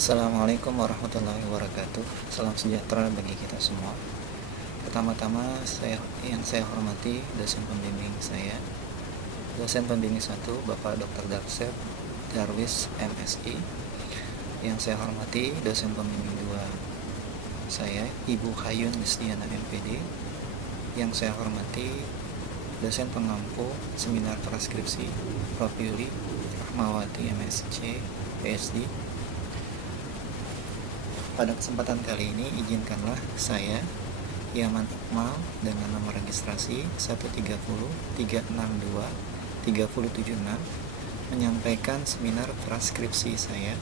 Assalamualaikum warahmatullahi wabarakatuh. Salam sejahtera bagi kita semua. Pertama-tama yang saya hormati dosen pembimbing saya, dosen pembimbing 1 Bapak Dr. Darsep Darwis MSI. Yang saya hormati dosen pembimbing 2 saya, Ibu Hayun Listiana MPD. Yang saya hormati dosen pengampu seminar transkripsi Prof. Yuli Rahmawati MSc PhD. Pada kesempatan kali ini izinkanlah saya, Yaman Iqmal, dengan nomor registrasi 130-362-3076 menyampaikan seminar transkripsi saya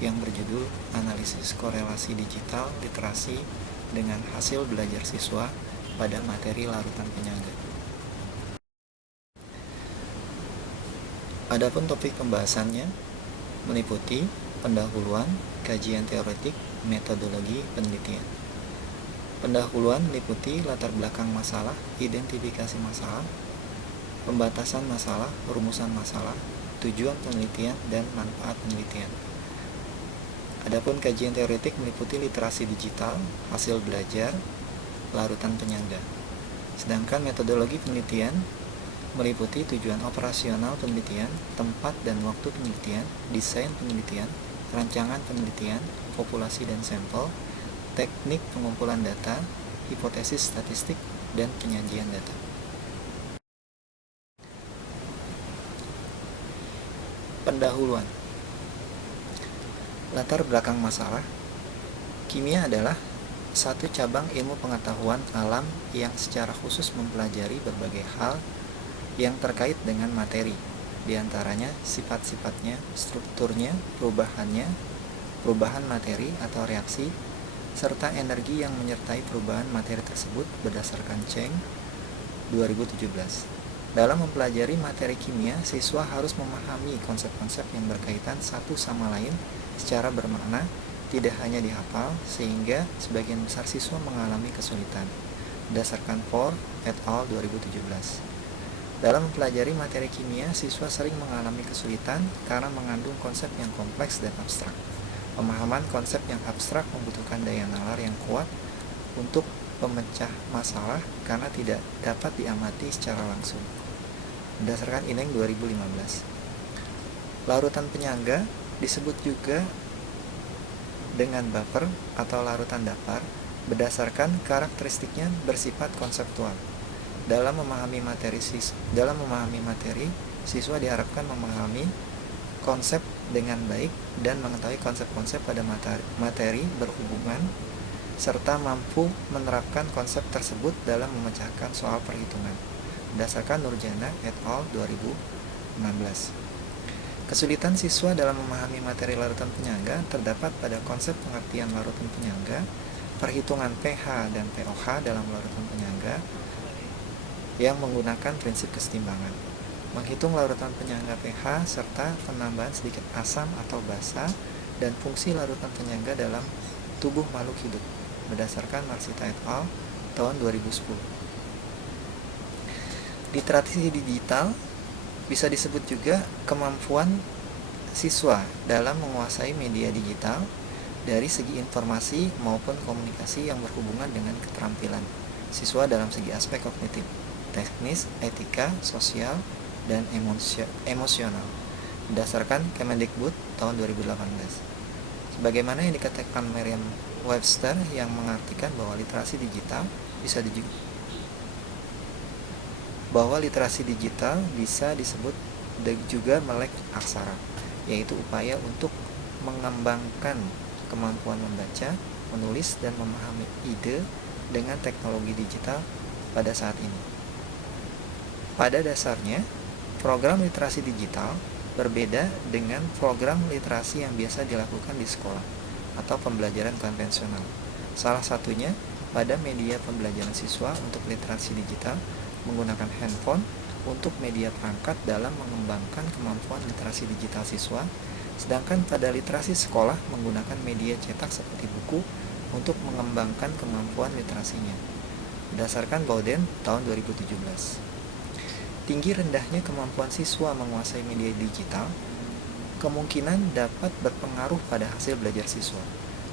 yang berjudul Analisis Korelasi Digital Literasi dengan Hasil Belajar Siswa pada Materi Larutan Penyangga. Adapun topik pembahasannya meliputi pendahuluan, kajian teoretik, metodologi penelitian. Pendahuluan meliputi latar belakang masalah, identifikasi masalah, pembatasan masalah, rumusan masalah, tujuan penelitian, dan manfaat penelitian. Adapun kajian teoretik meliputi literasi digital, hasil belajar, larutan penyangga. Sedangkan metodologi penelitian meliputi tujuan operasional penelitian, tempat dan waktu penelitian, desain penelitian, rancangan penelitian, populasi dan sampel, teknik pengumpulan data, hipotesis statistik, dan penyajian data. Pendahuluan. Latar belakang masalah. Kimia adalah satu cabang ilmu pengetahuan alam yang secara khusus mempelajari berbagai hal yang terkait dengan materi, diantaranya sifat-sifatnya, strukturnya, perubahan materi atau reaksi, serta energi yang menyertai perubahan materi tersebut berdasarkan Cheng 2017. Dalam mempelajari materi kimia, siswa harus memahami konsep-konsep yang berkaitan satu sama lain secara bermakna, tidak hanya dihafal, sehingga sebagian besar siswa mengalami kesulitan. Berdasarkan Ford et al. 2017. Dalam mempelajari materi kimia, siswa sering mengalami kesulitan karena mengandung konsep yang kompleks dan abstrak. Pemahaman konsep yang abstrak membutuhkan daya nalar yang kuat untuk pemecah masalah karena tidak dapat diamati secara langsung. Berdasarkan Ineng 2015. Larutan penyangga disebut juga dengan buffer atau larutan datar berdasarkan karakteristiknya bersifat konseptual. Dalam memahami materi, siswa diharapkan memahami konsep dengan baik dan mengetahui konsep-konsep pada materi berhubungan serta mampu menerapkan konsep tersebut dalam memecahkan soal perhitungan. Berdasarkan Nurjana et al. 2016. Kesulitan siswa dalam memahami materi larutan penyangga terdapat pada konsep pengertian larutan penyangga, perhitungan pH dan pOH dalam larutan penyangga, yang menggunakan prinsip kesetimbangan, menghitung larutan penyangga pH serta penambahan sedikit asam atau basa, dan fungsi larutan penyangga dalam tubuh makhluk hidup berdasarkan Marsita et al. Tahun 2010. Literasi digital bisa disebut juga kemampuan siswa dalam menguasai media digital dari segi informasi maupun komunikasi yang berhubungan dengan keterampilan siswa dalam segi aspek kognitif, teknis, etika, sosial, dan emosional berdasarkan Kemendikbud tahun 2018. Sebagaimana yang dikatakan Merriam-Webster yang mengartikan bahwa literasi digital bisa disebut juga melek aksara, yaitu upaya untuk mengembangkan kemampuan membaca, menulis, dan memahami ide dengan teknologi digital pada saat ini. Pada dasarnya, program literasi digital berbeda dengan program literasi yang biasa dilakukan di sekolah atau pembelajaran konvensional. Salah satunya pada media pembelajaran siswa untuk literasi digital menggunakan handphone untuk media perangkat dalam mengembangkan kemampuan literasi digital siswa, sedangkan pada literasi sekolah menggunakan media cetak seperti buku untuk mengembangkan kemampuan literasinya. Berdasarkan Bowden tahun 2017. Tinggi rendahnya kemampuan siswa menguasai media digital kemungkinan dapat berpengaruh pada hasil belajar siswa.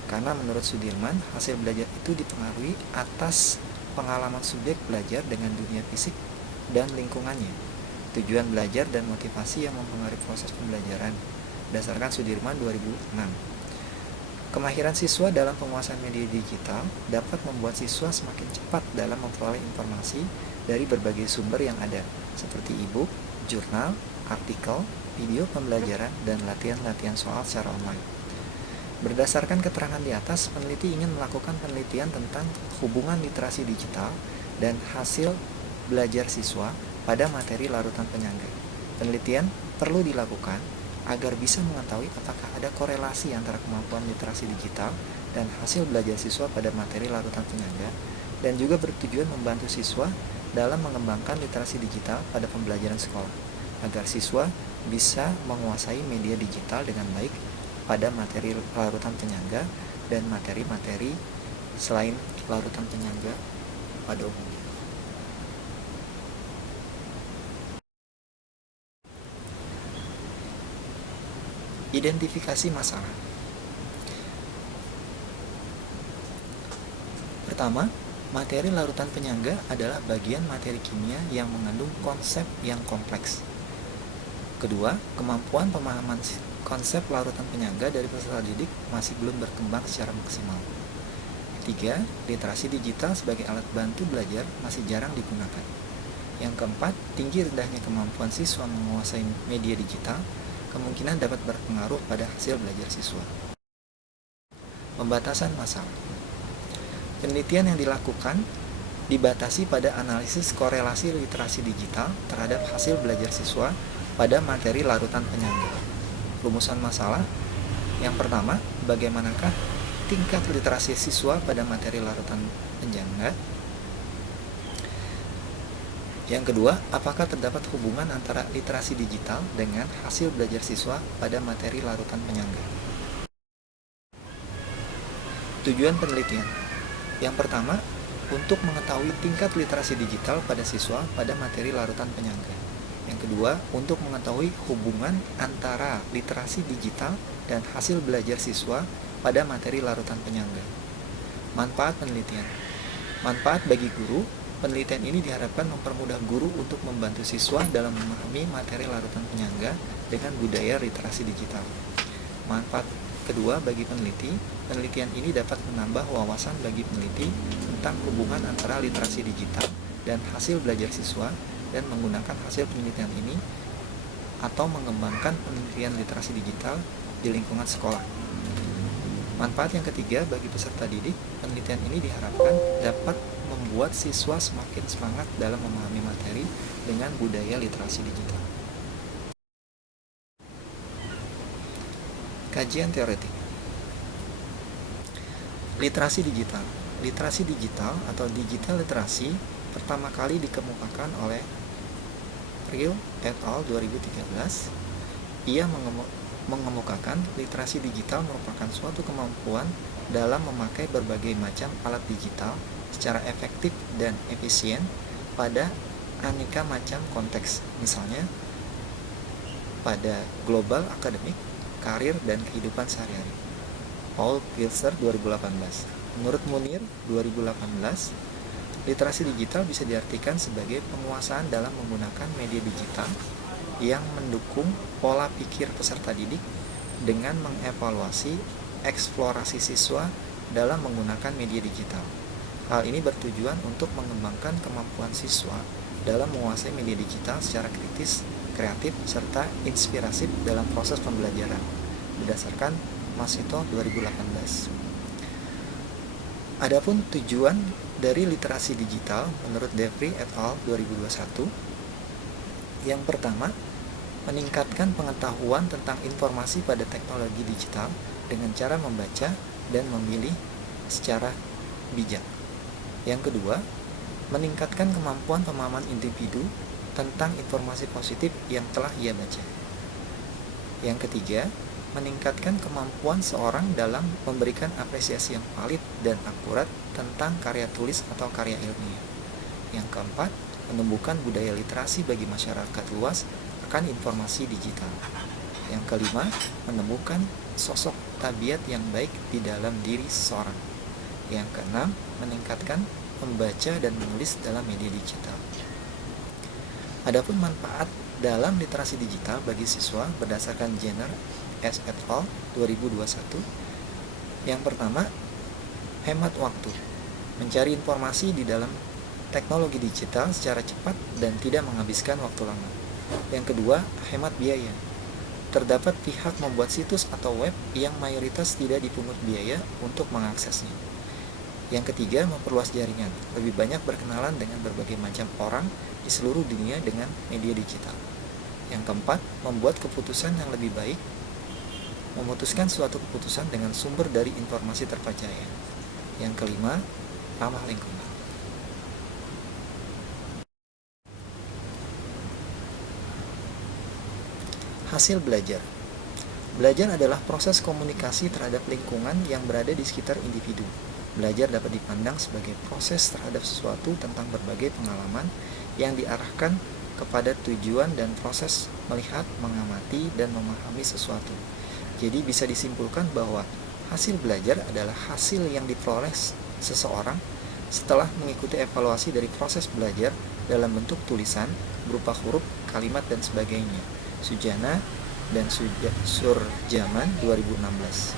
Karena menurut Sudirman, hasil belajar itu dipengaruhi atas pengalaman subjek belajar dengan dunia fisik dan lingkungannya, tujuan belajar dan motivasi yang mempengaruhi proses pembelajaran. Berdasarkan Sudirman 2006. Kemahiran siswa dalam penguasaan media digital dapat membuat siswa semakin cepat dalam memperoleh informasi dari berbagai sumber yang ada, seperti e-book, jurnal, artikel, video pembelajaran, dan latihan-latihan soal secara online. Berdasarkan keterangan di atas, peneliti ingin melakukan penelitian tentang hubungan literasi digital dan hasil belajar siswa pada materi larutan penyangga. Penelitian perlu dilakukan agar bisa mengetahui apakah ada korelasi antara kemampuan literasi digital dan hasil belajar siswa pada materi larutan penyangga, dan juga bertujuan membantu siswa dalam mengembangkan literasi digital pada pembelajaran sekolah, agar siswa bisa menguasai media digital dengan baik pada materi larutan penyangga dan materi-materi selain larutan penyangga pada umumnya. Identifikasi masalah. Pertama, materi larutan penyangga adalah bagian materi kimia yang mengandung konsep yang kompleks. Kedua, kemampuan pemahaman konsep larutan penyangga dari peserta didik masih belum berkembang secara maksimal. Ketiga, literasi digital sebagai alat bantu belajar masih jarang digunakan. Yang keempat, tinggi rendahnya kemampuan siswa menguasai media digital kemungkinan dapat berpengaruh pada hasil belajar siswa. Pembatasan masalah. Penelitian yang dilakukan dibatasi pada analisis korelasi literasi digital terhadap hasil belajar siswa pada materi larutan penyangga. Rumusan masalah. Yang pertama, bagaimanakah tingkat literasi siswa pada materi larutan penyangga? Yang kedua, apakah terdapat hubungan antara literasi digital dengan hasil belajar siswa pada materi larutan penyangga? Tujuan penelitian. Yang pertama, untuk mengetahui tingkat literasi digital pada siswa pada materi larutan penyangga. Yang kedua, untuk mengetahui hubungan antara literasi digital dan hasil belajar siswa pada materi larutan penyangga. Manfaat penelitian. Manfaat bagi guru. Penelitian ini diharapkan mempermudah guru untuk membantu siswa dalam memahami materi larutan penyangga dengan budaya literasi digital. Manfaat kedua bagi peneliti, penelitian ini dapat menambah wawasan bagi peneliti tentang hubungan antara literasi digital dan hasil belajar siswa, dan menggunakan hasil penelitian ini atau mengembangkan penelitian literasi digital di lingkungan sekolah. Manfaat yang ketiga bagi peserta didik, penelitian ini diharapkan dapat membuat siswa semakin semangat dalam memahami materi dengan budaya literasi digital. Kajian teoretik. Literasi digital. Literasi digital atau digital literasi pertama kali dikemukakan oleh Ryu et al. 2013. Ia mengemukakan literasi digital merupakan suatu kemampuan dalam memakai berbagai macam alat digital secara efektif dan efisien pada aneka macam konteks, misalnya pada global akademik, karir, dan kehidupan sehari-hari. Paul Pilser 2018. Menurut Munir 2018, literasi digital bisa diartikan sebagai penguasaan dalam menggunakan media digital yang mendukung pola pikir peserta didik dengan mengevaluasi eksplorasi siswa dalam menggunakan media digital. Hal ini bertujuan untuk mengembangkan kemampuan siswa dalam menguasai media digital secara kritis, kreatif, serta inspiratif dalam proses pembelajaran, berdasarkan Masito 2018. Adapun tujuan dari literasi digital menurut Devry et al. 2021, yang pertama, meningkatkan pengetahuan tentang informasi pada teknologi digital dengan cara membaca dan memilih secara bijak. Yang kedua, meningkatkan kemampuan pemahaman individu tentang informasi positif yang telah ia baca. Yang ketiga, meningkatkan kemampuan seorang dalam memberikan apresiasi yang valid dan akurat tentang karya tulis atau karya ilmiah. Yang keempat, menumbuhkan budaya literasi bagi masyarakat luas akan informasi digital. Yang kelima, menemukan sosok tabiat yang baik di dalam diri seseorang. Yang keenam, meningkatkan membaca dan menulis dalam media digital. Adapun manfaat dalam literasi digital bagi siswa berdasarkan Jenner et al. 2021. Yang pertama, hemat waktu. Mencari informasi di dalam teknologi digital secara cepat dan tidak menghabiskan waktu lama. Yang kedua, hemat biaya. Terdapat pihak membuat situs atau web yang mayoritas tidak dipungut biaya untuk mengaksesnya. Yang ketiga, memperluas jaringan. Lebih banyak berkenalan dengan berbagai macam orang di seluruh dunia dengan media digital. Yang keempat, membuat keputusan yang lebih baik. Memutuskan suatu keputusan dengan sumber dari informasi terpercaya. Yang kelima, ramah lingkungan. Hasil belajar. Belajar adalah proses komunikasi terhadap lingkungan yang berada di sekitar individu. Belajar dapat dipandang sebagai proses terhadap sesuatu tentang berbagai pengalaman yang diarahkan kepada tujuan dan proses melihat, mengamati, dan memahami sesuatu. Jadi bisa disimpulkan bahwa hasil belajar adalah hasil yang diperoleh seseorang setelah mengikuti evaluasi dari proses belajar dalam bentuk tulisan, berupa huruf, kalimat, dan sebagainya. Sujana dan Surjaman 2016.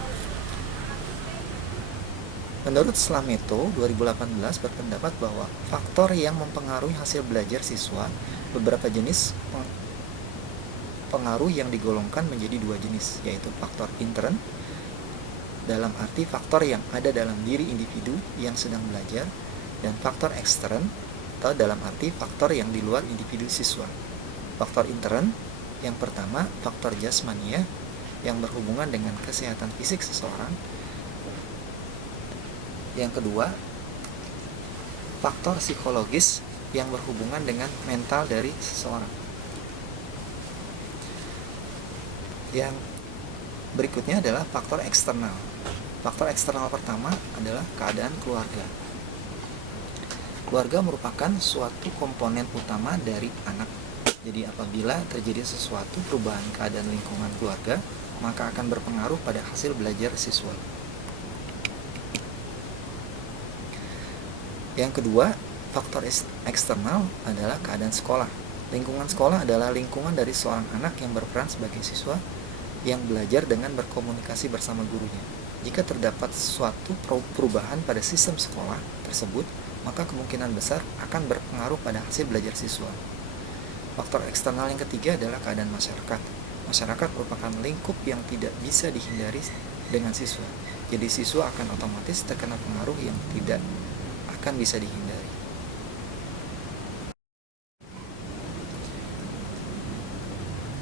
Menurut Slameto 2018 berpendapat bahwa faktor yang mempengaruhi hasil belajar siswa, beberapa jenis pengaruh yang digolongkan menjadi dua jenis, yaitu faktor intern dalam arti faktor yang ada dalam diri individu yang sedang belajar, dan faktor ekstern atau dalam arti faktor yang di luar individu siswa. Faktor intern yang pertama, faktor jasmania yang berhubungan dengan kesehatan fisik seseorang. Yang kedua, faktor psikologis yang berhubungan dengan mental dari seseorang. Yang berikutnya adalah faktor eksternal. Faktor eksternal pertama adalah keadaan keluarga. Keluarga merupakan suatu komponen utama dari anak. Jadi apabila terjadi sesuatu perubahan keadaan lingkungan keluarga, maka akan berpengaruh pada hasil belajar siswa. Yang kedua, faktor eksternal adalah keadaan sekolah. Lingkungan sekolah adalah lingkungan dari seorang anak yang berperan sebagai siswa yang belajar dengan berkomunikasi bersama gurunya. Jika terdapat suatu perubahan pada sistem sekolah tersebut, maka kemungkinan besar akan berpengaruh pada hasil belajar siswa. Faktor eksternal yang ketiga adalah keadaan masyarakat. Masyarakat merupakan lingkup yang tidak bisa dihindari dengan siswa. Jadi siswa akan otomatis terkena pengaruh yang tidak akan bisa dihindari.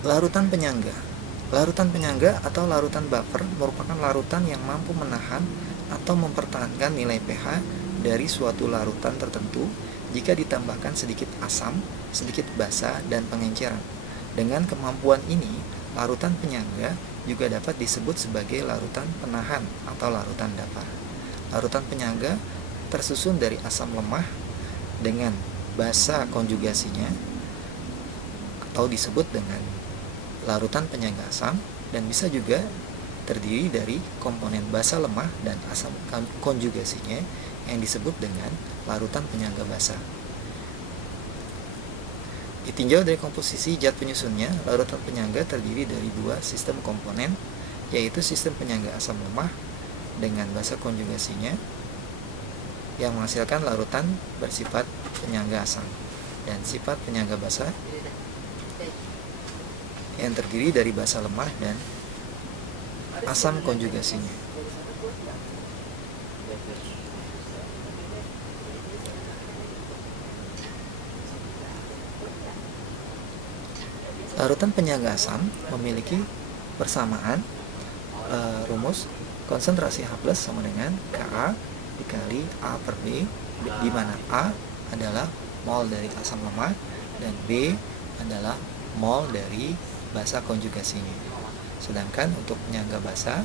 Larutan penyangga. Larutan penyangga atau larutan buffer merupakan larutan yang mampu menahan atau mempertahankan nilai pH dari suatu larutan tertentu jika ditambahkan sedikit asam, sedikit basa, dan pengenceran. Dengan kemampuan ini, larutan penyangga juga dapat disebut sebagai larutan penahan atau larutan datar. Larutan penyangga tersusun dari asam lemah dengan basa konjugasinya atau disebut dengan larutan penyangga asam, dan bisa juga terdiri dari komponen basa lemah dan asam konjugasinya yang disebut dengan larutan penyangga basa. Ditinjau dari komposisi zat penyusunnya, larutan penyangga terdiri dari dua sistem komponen, yaitu sistem penyangga asam lemah dengan basa konjugasinya yang menghasilkan larutan bersifat penyangga asam, dan sifat penyangga basa yang terdiri dari basa lemah dan asam konjugasinya. Larutan penyangga asam memiliki persamaan rumus konsentrasi H+ sama dengan Ka dikali A per B, di mana A adalah mol dari asam lemah dan B adalah mol dari basa konjugasinya. Sedangkan untuk penyangga basa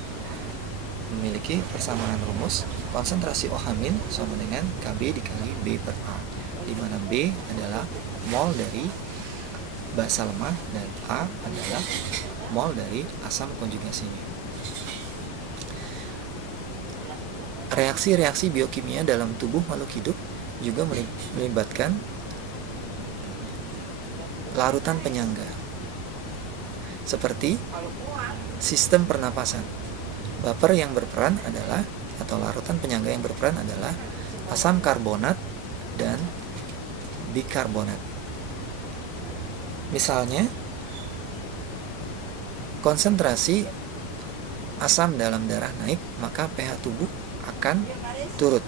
memiliki persamaan rumus konsentrasi OH- sama dengan Kb dikali B per A, di mana B adalah mol dari basa lemah dan A adalah mol dari asam konjugasinya. Reaksi-reaksi biokimia dalam tubuh makhluk hidup juga melibatkan larutan penyangga, seperti sistem pernapasan. Baper yang berperan adalah, atau larutan penyangga yang berperan adalah asam karbonat dan bikarbonat. Misalnya, konsentrasi asam dalam darah naik, maka pH tubuh akan turut.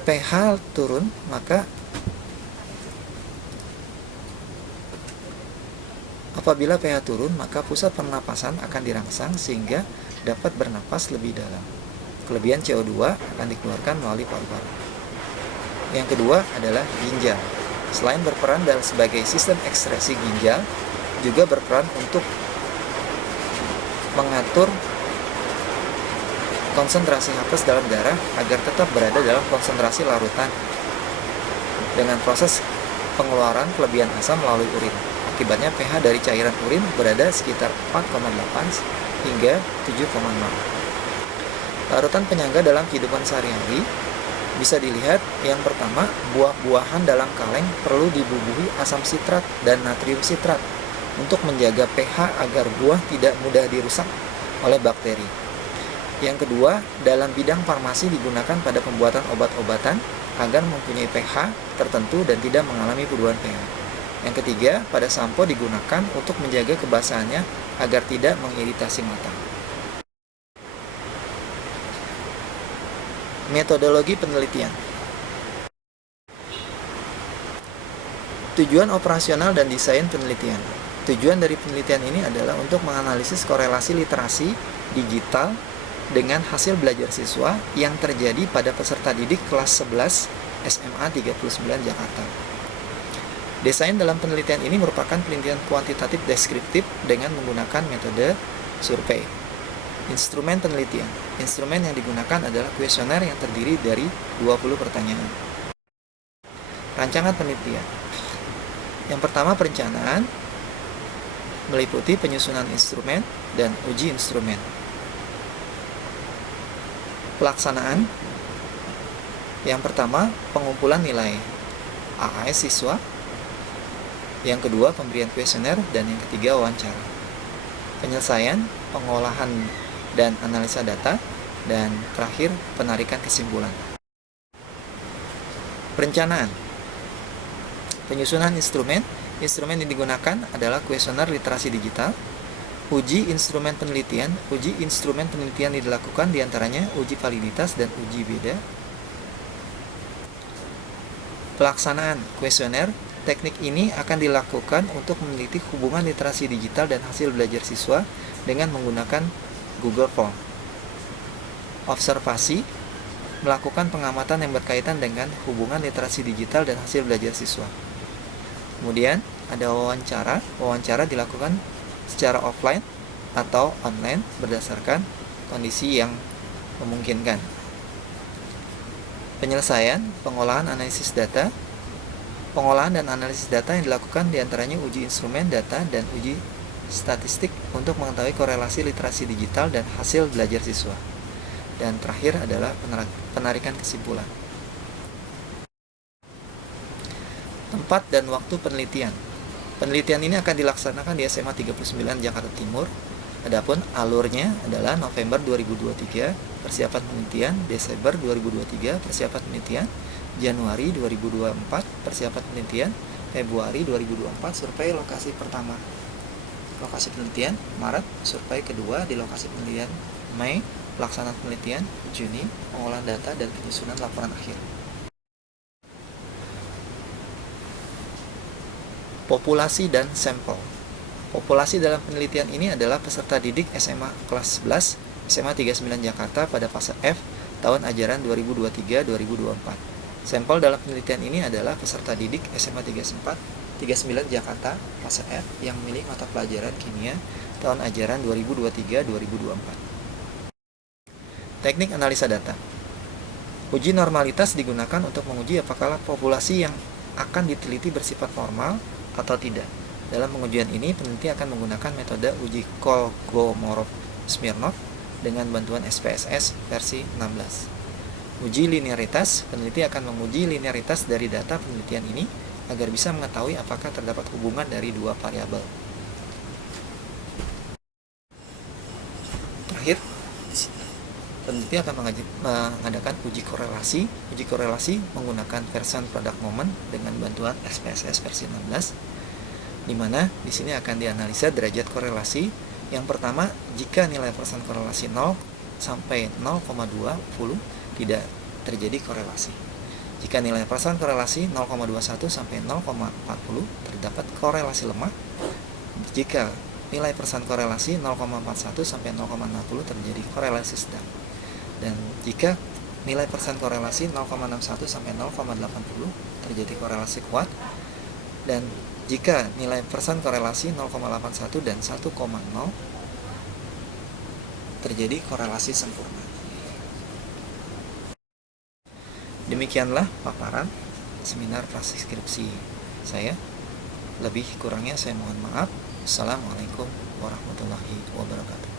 pH turun, maka apabila pH turun, maka pusat pernapasan akan dirangsang sehingga dapat bernapas lebih dalam. Kelebihan CO2 akan dikeluarkan melalui paru-paru. Yang kedua adalah ginjal. Selain berperan sebagai sistem ekskresi, ginjal juga berperan untuk mengatur konsentrasi hapes dalam darah agar tetap berada dalam konsentrasi larutan dengan proses pengeluaran kelebihan asam melalui urin. Akibatnya pH dari cairan urin berada sekitar 4,8 hingga 7,0. Larutan penyangga dalam kehidupan sehari-hari bisa dilihat. Yang pertama, buah-buahan dalam kaleng perlu dibubuhi asam sitrat dan natrium sitrat untuk menjaga pH agar buah tidak mudah dirusak oleh bakteri. Yang kedua, dalam bidang farmasi digunakan pada pembuatan obat-obatan agar mempunyai pH tertentu dan tidak mengalami perubahan pH. Yang ketiga, pada sampo digunakan untuk menjaga kebasahannya agar tidak mengiritasi mata. Metodologi penelitian. Tujuan operasional dan desain penelitian. Tujuan dari penelitian ini adalah untuk menganalisis korelasi literasi digital dengan hasil belajar siswa yang terjadi pada peserta didik kelas 11 SMA 39 Jakarta. Desain dalam penelitian ini merupakan penelitian kuantitatif deskriptif dengan menggunakan metode survei. Instrumen penelitian. Instrumen yang digunakan adalah kuesioner yang terdiri dari 20 pertanyaan. Rancangan penelitian. Yang pertama, perencanaan meliputi penyusunan instrumen dan uji instrumen. Pelaksanaan. Yang pertama, pengumpulan nilai AAS siswa. Yang kedua, pemberian kuesioner, dan yang ketiga, wawancara. Penyelesaian, pengolahan dan analisa data, dan terakhir, penarikan kesimpulan. Perencanaan. Penyusunan instrumen. Instrumen yang digunakan adalah kuesioner literasi digital. Uji instrumen penelitian. Uji instrumen penelitian dilakukan diantaranya uji validitas dan uji beda. Pelaksanaan kuesioner. Teknik ini akan dilakukan untuk meneliti hubungan literasi digital dan hasil belajar siswa dengan menggunakan Google Form. Observasi. Melakukan pengamatan yang berkaitan dengan hubungan literasi digital dan hasil belajar siswa. Kemudian ada wawancara. Wawancara dilakukan secara offline atau online berdasarkan kondisi yang memungkinkan. Penyelesaian, pengolahan analisis data. Pengolahan dan analisis data yang dilakukan diantaranya uji instrumen data dan uji statistik untuk mengetahui korelasi literasi digital dan hasil belajar siswa. Dan terakhir adalah penarikan kesimpulan. Tempat dan waktu penelitian. Penelitian ini akan dilaksanakan di SMA 39 Jakarta Timur. Adapun alurnya adalah November 2023 persiapan penelitian, Desember 2023 persiapan penelitian, Januari 2024 persiapan penelitian, Februari 2024 survei lokasi pertama lokasi penelitian, Maret survei kedua di lokasi penelitian, Mei pelaksanaan penelitian, Juni pengolahan data dan penyusunan laporan akhir. Populasi dan sampel. Populasi dalam penelitian ini adalah peserta didik SMA kelas 11 SMA 39 Jakarta pada fase F tahun ajaran 2023-2024. Sampel dalam penelitian ini adalah peserta didik SMA 39 Jakarta fase F yang memilih mata pelajaran kimia tahun ajaran 2023-2024. Teknik analisa data. Uji normalitas digunakan untuk menguji apakah populasi yang akan diteliti bersifat normal atau tidak. Dalam pengujian ini, peneliti akan menggunakan metode uji Kolmogorov-Smirnov dengan bantuan SPSS versi 16. Uji linearitas, peneliti akan menguji linearitas dari data penelitian ini agar bisa mengetahui apakah terdapat hubungan dari dua variabel. Terakhir, peneliti akan mengadakan uji korelasi. Uji korelasi menggunakan Pearson product moment dengan bantuan SPSS versi 16, di mana di sini akan dianalisa derajat korelasi. Yang pertama, jika nilai persen korelasi 0 sampai 0,20 tidak terjadi korelasi. Jika nilai persen korelasi 0,21 sampai 0,40 terdapat korelasi lemah. Jika nilai persen korelasi 0,41 sampai 0,60 terjadi korelasi sedang. Dan jika nilai persen korelasi 0,61 sampai 0,80 terjadi korelasi kuat. Dan jika nilai persen korelasi 0,81 dan 1,0 terjadi korelasi sempurna. Demikianlah paparan seminar praksi skripsi saya. Lebih kurangnya saya mohon maaf. Assalamualaikum warahmatullahi wabarakatuh.